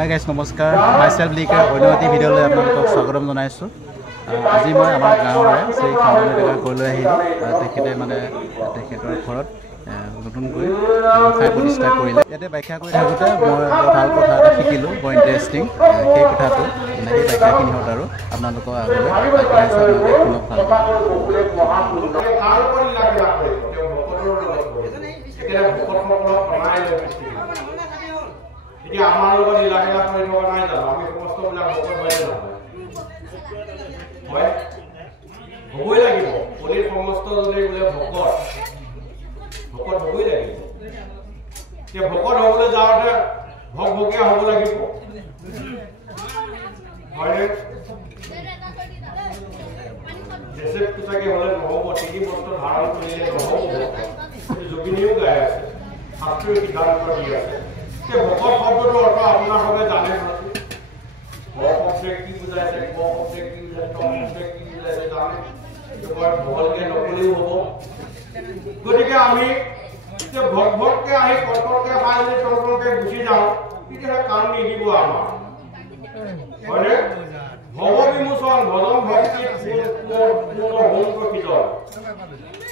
Hi guys নমস্কাৰ মাইছেল্ফ liquor অন্যটি ভিডিঅ'লৈ আপোনালোকক স্বাগতম জনাইছোঁ। আজি মই আমাৰ গাঁৱৰে শ্ৰী খামনি ডেকাৰ ঘৰলৈ আহিলোঁ। তেখেতে মানে তেখেতৰ ঘৰত নতুনকৈ ব্যৱসায় প্ৰতিষ্ঠা কৰিলে। ইয়াতে ব্যাখ্যা কৰি থাকোঁতে মই ভাল কথা এটা শিকিলোঁ, বৰ ইণ্টাৰেষ্টিং সেই কথাটো মানে সেই ব্যাখ্যাখিনিহঁত আৰু আপোনালোকৰ আগলৈ আগবঢ়াইছোঁ। আপোনালোকে শুনক এতিয়া আমাৰ লগত ইলাকা কৰি থকা নাই জানো, আমি সমস্তবিলাক ভকত হয় জানো, হয় হ'বই লাগিব। পলিৰ সমস্ত যদি বোলে ভকত হ'বই লাগিব। এতিয়া ভকত হ'বলৈ যাওঁতে ভকভকীয়া হ'ব লাগিব, হয়নে? জেচেপ পোচাকে হ'লে নহ'ব, তিনি বস্ত্ৰ ধাৰণ কৰিলে নহ'ব। যোগিনীও গাই আছে, শাস্ত্ৰীয় সিদ্ধান্ত দি আছে। ভকত শব্দটো অৰ্থ আপোনাৰ সবে জানে। কি বুজাইছে, কি বুজাইছে জানে, ভকতকে নকলেও হ'ব। গতিকে আমি ভকভককে আহি কটককে খাই যদি টংটংকে গুচি যাওঁ, তেতিয়াহ'লে কাম নিদিব আমাৰ, হয়নে? ভৱ বিমোচন ভজন ভক্তি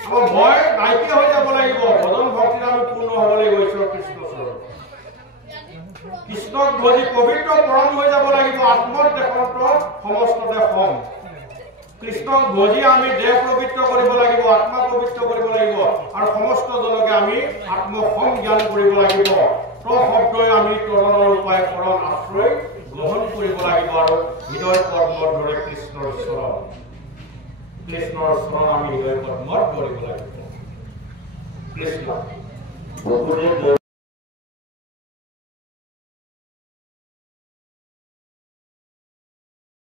আমাৰ ভয় নাইকিয়া হৈ যাব লাগিব। ভজন ভক্তিত আমি পূৰ্ণ হ'ব লাগিব ঈশ্বৰ কৃষ্ণ চৰণ। কৃষ্ণক ভজি পবিত্ৰ পৰম হৈ যাব লাগিব। আত্মৰ দেশৰ সমস্ত দেশ সম। কৃষ্ণক ভজি আমি দেহ পবিত্ৰ কৰিব লাগিব, আত্মা পবিত্ৰ কৰিব লাগিব, আৰু সমস্ত জনকে আমি আত্মসম জ্ঞান কৰিব লাগিব। শব্দই আমি তৰণৰ উপায় কৰণ আশ্ৰয় গ্ৰহণ কৰিব লাগিব, আৰু হৃদয় কৰ্মৰ দৰে কৃষ্ণৰ চৰণ আমি হৃদয় কৰ্মৰ কৰিব লাগিব। কৃষ্ণ